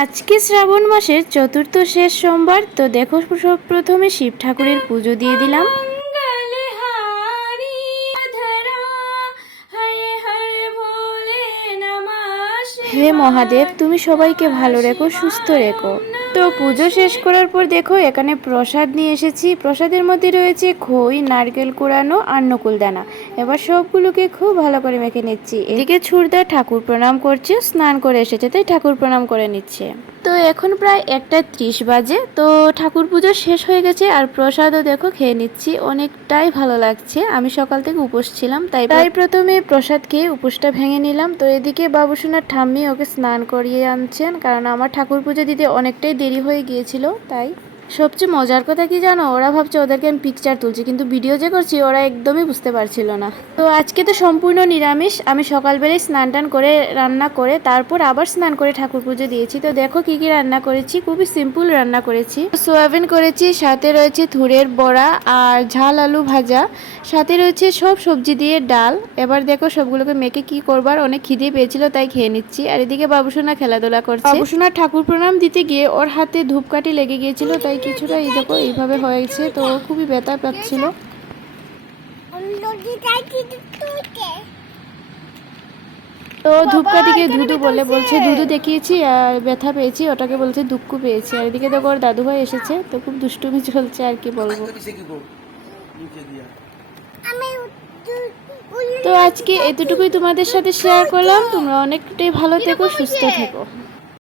আজকে শ্রাবণ মাসের চতুর্থ শেষ সোমবার তো দেখো সব প্রথমে শিব ঠাকুরের পুজো দিয়ে দিলাম। হে মহাদেব তুমি সবাইকে ভালো রেখো সুস্থ রেখো। তো পুজো শেষ করার পর দেখো, এখানে প্রসাদ নিয়ে এসেছি। প্রসাদের মধ্যে রয়েছে খই, নারকেল কুড়ানো আর নকুল দানা। এবার সবগুলোকে খুব ভালো করে মেখে নিচ্ছি। এদিকে ছুরদা ঠাকুর প্রণাম করছে, স্নান করে এসেছে, তাই ঠাকুর প্রণাম করে নিচ্ছে। তো এখন প্রায় একটা ত্রিশ বাজে, তো ঠাকুর পুজো শেষ হয়ে গেছে আর প্রসাদও দেখো খেয়ে নিচ্ছি, অনেকটাই ভালো লাগছে। আমি সকাল থেকে উপোস ছিলাম, তাই তাই প্রথমে প্রসাদ খেয়ে উপোসটা ভেঙে নিলাম। তো এদিকে বাবুসোনার ঠাম্মি ওকে স্নান করিয়ে আনছেন, কারণ আমার ঠাকুর পুজো দিতে অনেকটাই দেরি হয়ে গিয়েছিল তাই সবচেয়ে মজার কথা কি জানো? ওরা ভাবছে ওদেরকে আমি পিকচার তুলছি, কিন্তু ভিডিও যে করছি ওরা একদমই বুঝতে পারছিল না। তো আজকে তো সম্পূর্ণ নিরামিষ, আমি সকালবেলায় স্নান টান করে রান্না করে তারপর আবার স্নান করে ঠাকুর পুজো দিয়েছি। তো দেখো কি কি রান্না করেছি, খুবই সিম্পল রান্না করেছি। সোয়াবিন করেছি, সাথে রয়েছে থুরের বড়া আর ঝাল আলু ভাজা। সাথে রয়েছে সব সবজি দিয়ে ডাল। এবার দেখো সবগুলোকে মেখে কি করবার অনেক খিদে পেয়েছিল, তাই খেয়ে নিচ্ছি। আর এদিকে বাবুসোনা খেলাধুলা করছে। বাবুসোনা ঠাকুর প্রণাম দিতে গিয়ে ওর হাতে ধূপকাঠি লেগে গিয়েছিল, তাই কিছুটা এই দেখো এইভাবে হয়েছে তো ও খুবই ব্যথা পাচ্ছিল। তো ধূপকাঠিকে ধুধু বলে বলছে ধুধু দেখিয়েছি আর ব্যথা পেয়েছি ওটাকে বলছে দুঃখ পেয়েছি। আর এদিকে দেখো ওর দাদু ভাই এসেছে তো খুব দুষ্টুমি চলছে আর কি বলব। তো আজকে এতটুকুই তোমাদের সাথে শেয়ার করলাম তোমরা অনেকটাই ভালো থেকো সুস্থ থেকো।